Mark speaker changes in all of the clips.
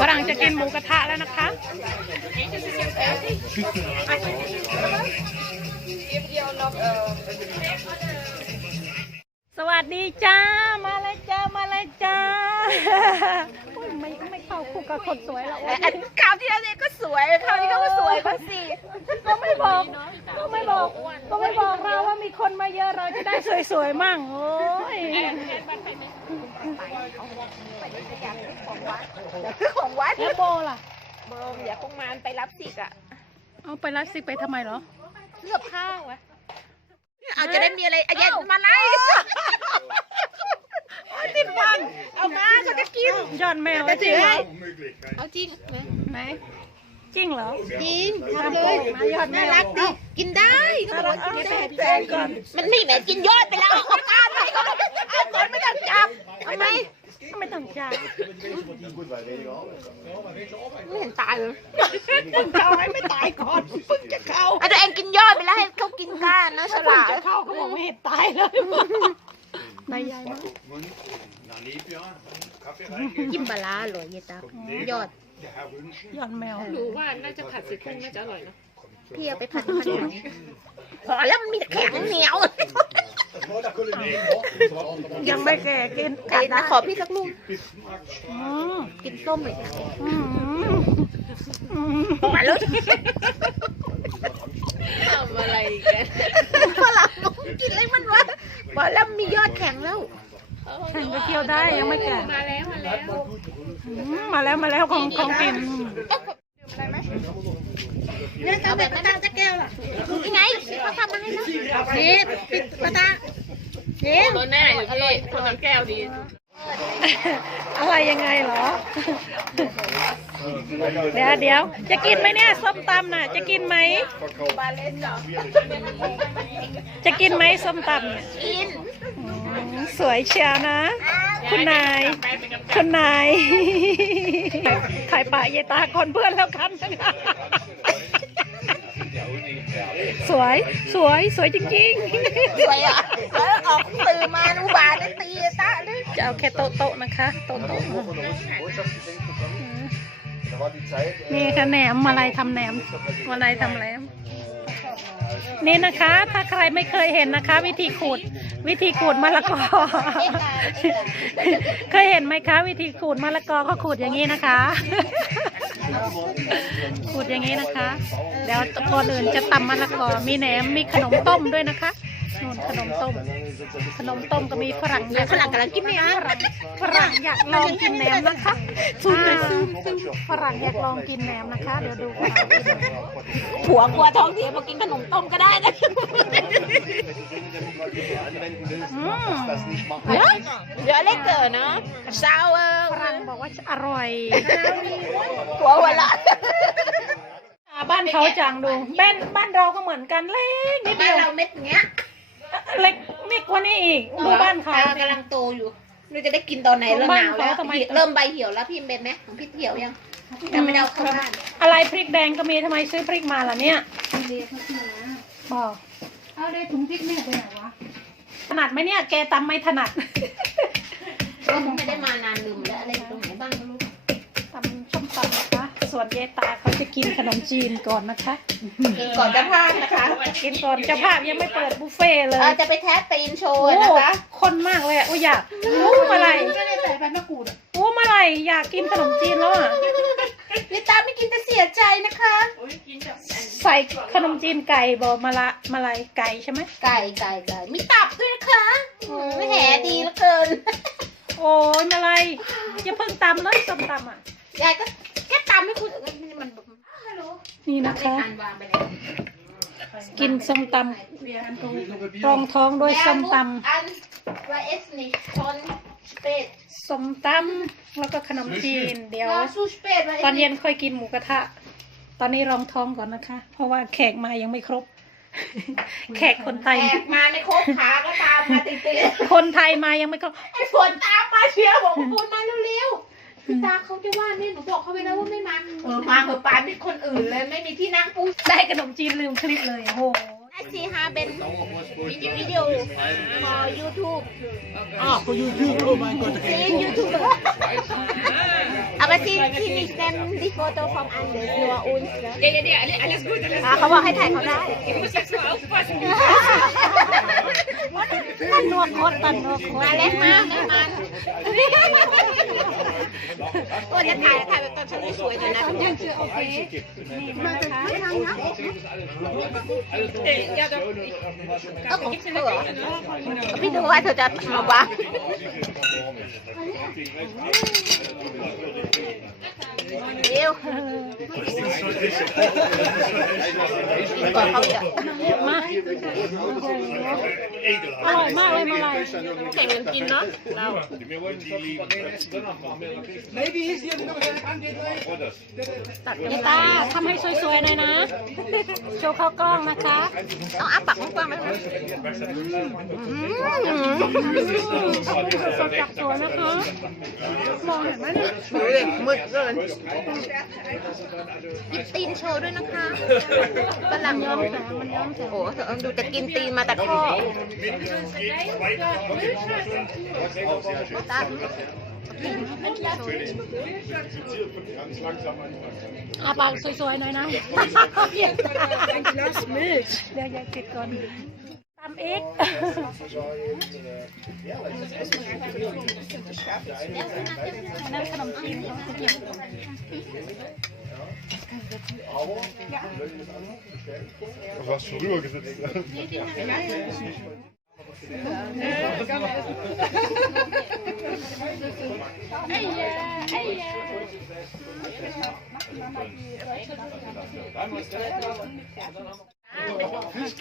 Speaker 1: ฝรั่งจะกินหมูกระทะแล้วนะคะสวัสดีจ้า มาเลยจ้า มาเลยจ้าอุ๊ยไม่ไม่เข้าคู่กับคนสวยแล้ว
Speaker 2: อันคราวที่แล้วเนี่ยก็สวยคราวนี้เขาก็สวยบ้างสิ
Speaker 1: ก็ไม่บอก ก็ไม่บอก ก็ไม่บอกเราว่ามีคนมาเยอะเราจะได้สวยๆมั่งโอ้ย
Speaker 2: คือของวัด
Speaker 1: แล้วโบล่ะ
Speaker 2: โบมอย่าคงมานไปรับสิกอะ
Speaker 1: เอาไปรับสิไปทำไมเหรอ
Speaker 2: เลือกข้าวอะเอาจะได้มีอะไรอาเย็นมาไล่ติดฟังเอามาก็จะกิน
Speaker 1: ยอดแมว
Speaker 2: จะ
Speaker 1: จริงเหรอ
Speaker 2: เอาจริง
Speaker 1: ไหนจริงเหรอ
Speaker 2: จริง
Speaker 1: ทำเลยมายอดแม
Speaker 2: น่าวรักดิกินได้ก็บอกว่ากินได้แจกก่อนมันไม่แหมกินยอดไปแล้วเอาก้านไปก่อนเอาก่อนไม่ต้องจับทำไม
Speaker 1: ไม่ต้องจ่าย
Speaker 2: ไม่เห็นตายเลยเอาให้ไม่ตายก่อนเพิ่งจะเข้าเอาตัวเองกินยอดไปแล้วให้เขากินก้านนะฉลาด
Speaker 1: จะเข้าก็บอกไม่เห็นตายเลยนายยายมั้ง
Speaker 2: กินปลาร้าเหรอเยตายอด
Speaker 1: ยอดแมว
Speaker 3: รู้ว่าน่าจะผัดสีกุ้งน่าจะอร่อยเนาะ
Speaker 2: พี่เอาไปผัดผัดหน่อย พอแล้วมันมีแต่แข็งเหนียว
Speaker 1: ยังไม่แก่กิน
Speaker 2: ไก่นะขอพี่สักลูก
Speaker 1: อืม
Speaker 2: กินส้มหน่อยจ้ะ
Speaker 1: อืมอืม
Speaker 2: มาเลย
Speaker 3: ทำอะไรกัน
Speaker 2: ฝรั่งกินอะไรมันวะบอกแล้วมียอดแข็งแล้ว
Speaker 1: แข่งไปเที่ยวได้ยังไม่แก่
Speaker 3: มาแล้วมาแล้ว
Speaker 1: อืมมาแล้วมาแล้วของของกิน
Speaker 2: เนี่ยเอาแบบนั้นจะแก้วล่ะยังไง เขาทำมาให้แล้วนี่ปิดกระทะนี่
Speaker 3: ตัวแน่อยู่พี่คนน้ำแก้วดี
Speaker 1: อะไรยังไงเหรอ เดี๋ยวเดี๋ยวจะกินไหมเนี่ยส้มตำน่ะ จะกินไหม
Speaker 2: บาเลนเหรอ
Speaker 1: จะกินไหมส้มตำเนี่ย
Speaker 2: กิน
Speaker 1: อืมสวยเชียวนะ คุณนาย คุณนายขายปะเยตาคนเพื่อนแล้วกัน สวยสวยสวยจริง
Speaker 2: สวยอะแล้วออกตื่นมาอุบาทได้ตีตาเลย
Speaker 1: ๆ จะเอาแค่โต๊ะโต๊ะๆนะคะโต๊ะโต๊ะ นี่ค่ะแหนมมาลายทำแหนมมาลายทำแหนมนี่นะคะ ถ้าใครไม่เคยเห็นนะคะ วิธีขูดวิธีขูดมะละกอ เคยเห็นไหมคะ วิธีขูดมะละกอก็ขูดอย่างนี้นะคะ ขูดอย่างนี้นะคะ เดี๋ยวก่อนอื่นจะตำมะละกอมีแหนมมีขนมต้มด้วยนะคะนู่นขนมต้ม ขนมต้มก็มีฝรั่งอยาก
Speaker 2: ฝรั่งกำลังกินไหมอะ
Speaker 1: ฝรั่งอยากลองกินแหนมนะคะอ่าฝรั่งอยากลองกินแหนมนะคะ เดี๋ยวดูฝรั่งกินแหนม
Speaker 2: ผัวกลัวท้องเสียมากินขนมต้มก็ได้นะ
Speaker 1: อืม
Speaker 2: เดี๋ยวเล็กเกินเนาะซาวเออ
Speaker 1: ฝรั่งบอกว่าอร่อย
Speaker 2: หัวหัวละ
Speaker 1: บ้านเขาจังดูบ้านบ้านเราก็เหมือนกันเล็กนิด
Speaker 2: บ้า
Speaker 1: เดี
Speaker 2: น
Speaker 1: ยว
Speaker 2: เราเม็ดเงี้ย
Speaker 1: เล็กนิดกว่านี้อีกดูบ้านเขา
Speaker 2: กำลังโตอยู่เราจะได้กินตอนไหนเริ่มหนาวแล้ว
Speaker 1: บ้านเขาทำไม
Speaker 2: เริ่มใบเหี่ยวแล้วพี่เป็นไหมของพี่เหี่ยวยังยังไม่ได้เอาเข้าบ้าน
Speaker 1: อะไรพริกแดงก็มีทำไมซื้อพริกมาล่ะเนี่ยบอก
Speaker 2: เอาได้ถุงพริกแม่ไปไหนวะ
Speaker 1: ถนัดไหมเนี่ย แกตำไม่ถนัด
Speaker 2: ก็คงไม่ได้มานานลืมแล้วอะไรอยู่ตรงไหนบ้างไม่รู้
Speaker 1: ตำส้มตำนะคะ ส่วนเยตาเขาจะกินขนมจีนก่อนนะคะ
Speaker 2: ก่อนจะพลาดนะคะ
Speaker 1: กินก่อนเจ้าภาพยังไม่เปิดบุฟเฟ่เลย
Speaker 2: เราจะไปแทสตีนโชว์
Speaker 1: โอ้
Speaker 2: นะคะ
Speaker 1: คนมากเลยอะอุ้ยอยากอู้มื่อไหร
Speaker 2: ก็เลยใส่ใบมะกรูด
Speaker 1: อู้เมื่อไหรอยากกินขนมจีนแล้วอะ
Speaker 2: พี่ตาไม่กินจะเสียใจนะคะ
Speaker 1: ใส่ขนมจีนไก่บอมาละมาลายไก่ใช่ไหม
Speaker 2: ไก่ไก่ไก่มีตับด้วยนะคะอืมแหดีเหลือเกิน
Speaker 1: โอ้ยมาลายอย่าเพิ่งตำเลยส้มตำอะ
Speaker 2: ยายก็ ตามไม่คุณมันไม่รู้
Speaker 1: นี่นะคะ
Speaker 2: การวางไปแล้ว
Speaker 1: กินส้มตำรองท้องด้วยส้มต
Speaker 2: อันวาเอสนิชอนสเปดำ
Speaker 1: ส้มตำแล้วก็ขนมจีน เดี๋ยว
Speaker 2: ลาซูสเปด
Speaker 1: ตอนเย็นค่อยกินหมูกระทะ ตอนนี้รองท้องก่อนนะคะ เพราะว่าแขกมายังไม่ครบ แขกคนไทย
Speaker 2: มาในโคบขาก็ตามมาติด
Speaker 1: คนไทยมายังไม่ครบ
Speaker 2: ไอ้ฝนตามมาเชียร์บอกฝนมาเร็ว พี่ตาเขาจะว่าเนี่ยหนูบอกเขาไปแล้วว่าไม่มาเออมาเหอะปานเป็นคนอื่นเลยไม่มีที่นั่งปู
Speaker 1: ได้ขนมจีนลืมคลิปเลยโอ้โห
Speaker 2: ไอซีฮาเป็นวิดีโอ for YouTube
Speaker 4: อะ for YouTube oh my god
Speaker 2: ซียูทูบ Aber sie, sie nicht nehmen die Foto vom Anders, nur uns. Ne?
Speaker 3: Ja, ja, ja, alles, alles gut, alles
Speaker 2: อ่าเขาบอกให้ถ่ายเขาได้
Speaker 1: ตันนวดคตรตันนวดคต
Speaker 2: มาเล็กมากมาโอ้ยถ่ายถ่ายแบบตอนฉันสวยๆหน่อยนะ
Speaker 1: ยังเชื่อโอเคนี่นะคะ
Speaker 3: Äh, Ja, doch.
Speaker 2: เออของเธอเหรอพี่ดูว่าเธอจะเอาวะเร็ว กินก่อนเขาจะ
Speaker 1: มาอร่อยมากเลยมาลาย
Speaker 3: แข่งกันกินเนาะเรา
Speaker 1: กีตาร์ทำให้สวยๆหน่อยนะ โชว์เข้ากล้องนะคะ
Speaker 2: ต้องอ้าปากกว้างๆไหมคะ
Speaker 1: สดจากสวนนะคะ มองเห็นไหมเนี่ย
Speaker 2: ดูเลยมืดเกินกินตีนโชว์ด้วยนะคะฝรั่ง
Speaker 1: ย้อมแสงมันย้อมแสง
Speaker 2: โอ้โหดูจะกินตีนมาแต่ข้อตา
Speaker 1: Aber soll so ein, ein, ein. ein Glas Milch. Ja, ja, geht gar nicht. Am Eck. Du
Speaker 4: warst schon rübergesetzt.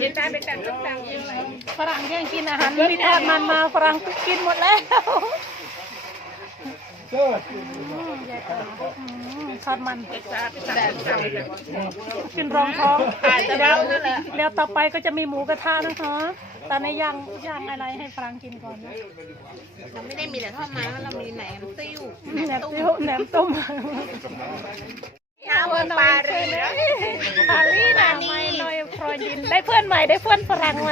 Speaker 3: เย็นตาไปแต่งต้มตำกินอะไร
Speaker 1: ฝรั่งแย่งกินอาหารที่ทอดมันมาฝรั่งกินหมดแล้ว ทอดมัน
Speaker 3: แต่ตำแบบ
Speaker 1: กินรองท้อง
Speaker 3: อาจจะเรานั่นแหละ
Speaker 1: แล้วต่อไปก็จะมีหมูกระทะนะคะตอนนี้ย่างย่างอะไรให้ฝรั่งกินก่อนนะ
Speaker 2: เราไม่ได้มีแต่ทอดมันเรามีแหนมติ้ว
Speaker 1: แหนมติ้วแหนมต้ม
Speaker 2: ข้าวปลาเรือ
Speaker 1: ปาลีนาไม่น้อยฟรอยดินได้เพื่อนใหม่ได้เพื่อนฝรั่งไหม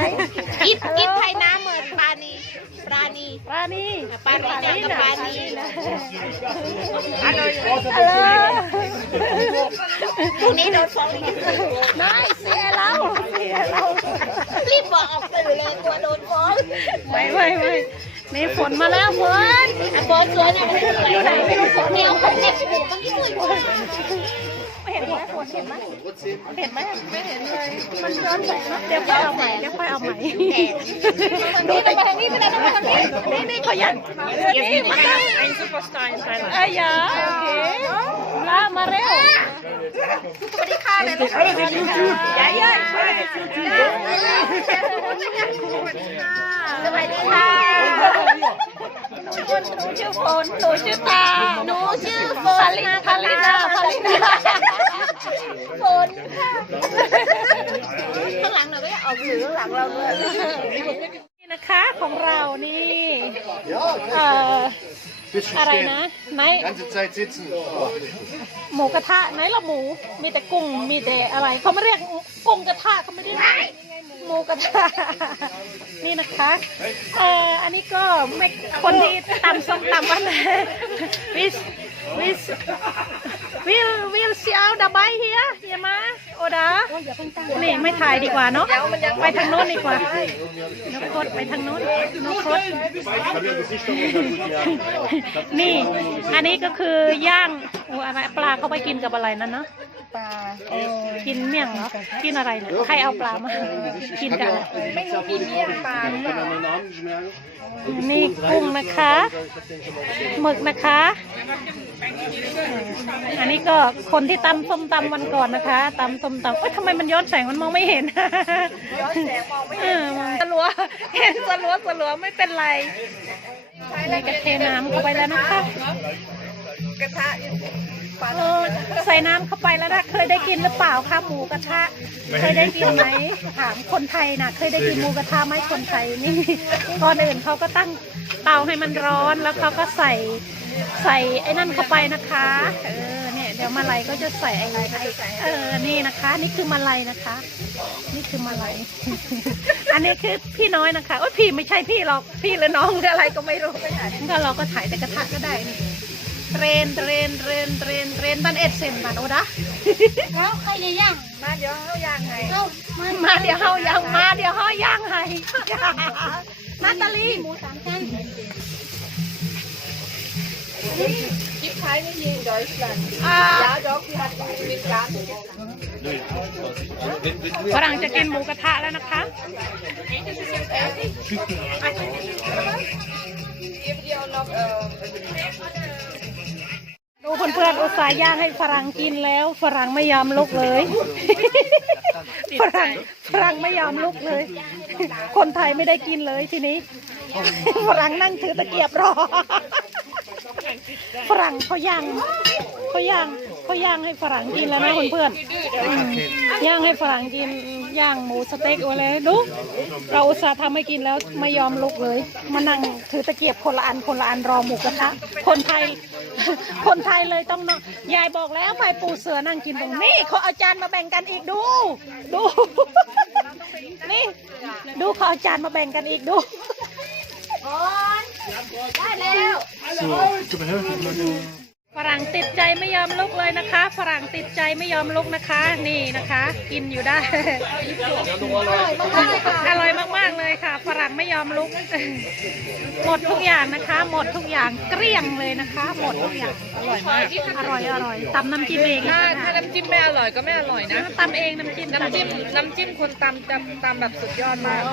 Speaker 2: กินกินไทยน้ำเหมือนปลานีป ลานี
Speaker 1: ปานี
Speaker 2: ปาลีนะกับปลานี
Speaker 1: อร่อยเออ
Speaker 2: พรุ่งนี้โดนฟ้องอีก
Speaker 1: นายเสียเราเสียเรา
Speaker 2: รีบบอกออกสื่อเลยกลัวโดนฟ้อง
Speaker 1: ไม่ไม่ไม่นี่ฝนมาแล้วฝน
Speaker 2: บอลสวยนะไม่สวยไหนไม่รู้ฝนเนี่ยคนเด็กหมูก็ยิ่งสวยกว่า
Speaker 1: ไม่ เห็นไหมฝนเห็นไหมเห็นไหมไม่เห็นเลย มันย้อนแสงเนอะเดี๋ยวค่อยเอาใหม่เดี๋ยวค่อยเอาใหม่
Speaker 2: นี่ไปทางนี้ไปทางนี้ไปทางนี้
Speaker 1: นี่นี่เขายันนี่มา
Speaker 3: ein Superstar in Thailand
Speaker 1: เอ้ยยาโอเคลามาเร็ว
Speaker 2: สวัสดีค่ะเลยลูก
Speaker 1: สวัสดีค่ะยายยาย
Speaker 2: สวัสดีค่ะสวัสดีค่ะ
Speaker 1: หนูชื่อฝนหนูชื่อตา
Speaker 2: หนูชื่อฝ
Speaker 1: พานลินพาลินาพาลินา
Speaker 2: ฝนข้างหลังหน่อยก็จะออกสื่อข้างหลังเราด้วย
Speaker 1: นี่นะคะของเรานี่เอ่ออะไรนะไหนหมูกระทะไหนละหมู มีแต่กุ้งมีแต่อะไรเขาไม่เรียกกุ้งกระทะเขาไม่ได้ หมูกระทะนี่นะคะเอ่ออันนี้ก็ไม่คนที่ตำส้มตำวันวิสวิสวิลวิลซีเอาดับไบเฮียเฮียมาโอดานี่ไม่ถ่ายดีกว่าเนาะไปทางโน้นดีกว่านกคดไปทางโน้นนกคดนี่ อันนี้ก็คือย่างอูอะไรปลาเขาไปกินกับอะไรนั่นเนาะ
Speaker 2: ปลา
Speaker 1: กินเมี่ยงเหรอกินอะไรเนี่ยใครเอาปลามา กินกันอะไร
Speaker 2: ไม่รู้มีเมี่ยงปลาหรือเปล่า
Speaker 1: นี่กุ้งนะคะหมึกนะคะ อันนี้ก็คนที่ตำส้มตำวันก่อนนะคะตำส้มตำเอ้ยทำไมมันย้อนแสงมันมองไม่เห็น
Speaker 2: ย้อนแสงมองไม่เห็น
Speaker 1: เออสลัวเห็นสลัวสลัวไม่เป็นไรนี่ก็เทน้ำเข้าไปแล้วนะคะ
Speaker 2: กระทะ
Speaker 1: เออใส่น้ำเข้าไปแล้วนะเคยได้กินหรือเปล่าคะหมูกระทะ เคยได้กินไหมถามคนไทยนะเคยได้กินหมูกระทะไหมคนไทยนี่ก่อนอื่นเขาก็ตั้งเตาให้มันร้อนแล้วเขาก็ใส่ใส่ไอ้นั่นเข้าไปนะคะเออเนี่ยเดี๋ยวมาลัยก็จะใส่ไอ้ไอ้เออนี่นะคะ นี่คือมาลัยนะคะ นี่คือมาลัย อันนี้คือพี่น้อยนะคะโอ้ยพี่ไม่ใช่พี่หรอกพี่หรือน้องหรืออะไรก็ไม่รู้ก็เราก็ถ่ายแต่กระทะก็ได้นี่ เทรนเทรนเทรนเทรนเทรนบันเอ็ดเซนบันโอดะ
Speaker 5: แล้วใครจะย่าง
Speaker 3: มาเดี๋ยวเขาย่างไง
Speaker 5: เอ้ามา
Speaker 1: มาเดี๋ยวเฮาย่างมาเดี๋ยวเฮาย่างให้นาตาลี
Speaker 5: หมูสามชั้น
Speaker 3: Gibt keine hier in Deutschland.
Speaker 1: อ่า
Speaker 3: Ja, doch, wir hatten mit Garten.
Speaker 1: ฝรั่งจะกินหมูกระทะแล้วนะคะ
Speaker 3: Geben die auch noch, äh,
Speaker 1: ดู เพื่อนๆอุตส่าห์ย่างให้ฝรั่งกินแล้ว ฝรั่งไม่ยอมลุกเลย ฝรั่งฝรั่งไม่ยอมลุกเลย คนไทยไม่ได้กินเลยทีนี้ ฝรั่งนั่งถือตะเกียบรอ ฝรั่งเขาย่างเขาย่างเขาย่างให้ฝรั่งกินแล้วนะเพื่อนๆย่างให้ฝรั่งกิน ย่างหมูสเต็กอะไรดูเราอุตส่าห์ทำให้กินแล้วไม่ยอมลุกเลย มานั่งถือตะเกียบคนละอันคนละอันรอหมูกระทะคนไทย คนไทยเลยต้องนอนยายบอกแล้วไปปูเสือนั่งกินตรงนี้เขาเอาจานมาแบ่งกันอีกดู ดู นี่ ดูเขาเอาจานมาแบ่งกันอีกดู
Speaker 4: So, komm mal her. guck mal.
Speaker 1: ฝรั่งติดใจไม่ยอมลุกเลยนะคะ ฝรั่งติดใจไม่ยอมลุกนะคะ นี่นะคะ กินอยู่ได้ อร่อยมากๆเลยค่ะ ฝรั่งไม่ยอมลุก หมดทุกอย่างนะคะ หมดทุกอย่างเกลี้ยงเลยนะคะ หมดทุกอย่างอร่อยมากอร่อยอร่อยตำน้ำจิ้มเอง
Speaker 3: ถ้า
Speaker 1: นะ
Speaker 3: ถ้าน้ำจิ้มไม่อร่อยก็ไม่อร่อยนะ
Speaker 1: ตำเองน้ำจิ้ม
Speaker 3: น้ำจิ้มน้ำจิ้มคนตำจะตำแบบสุดยอดมาก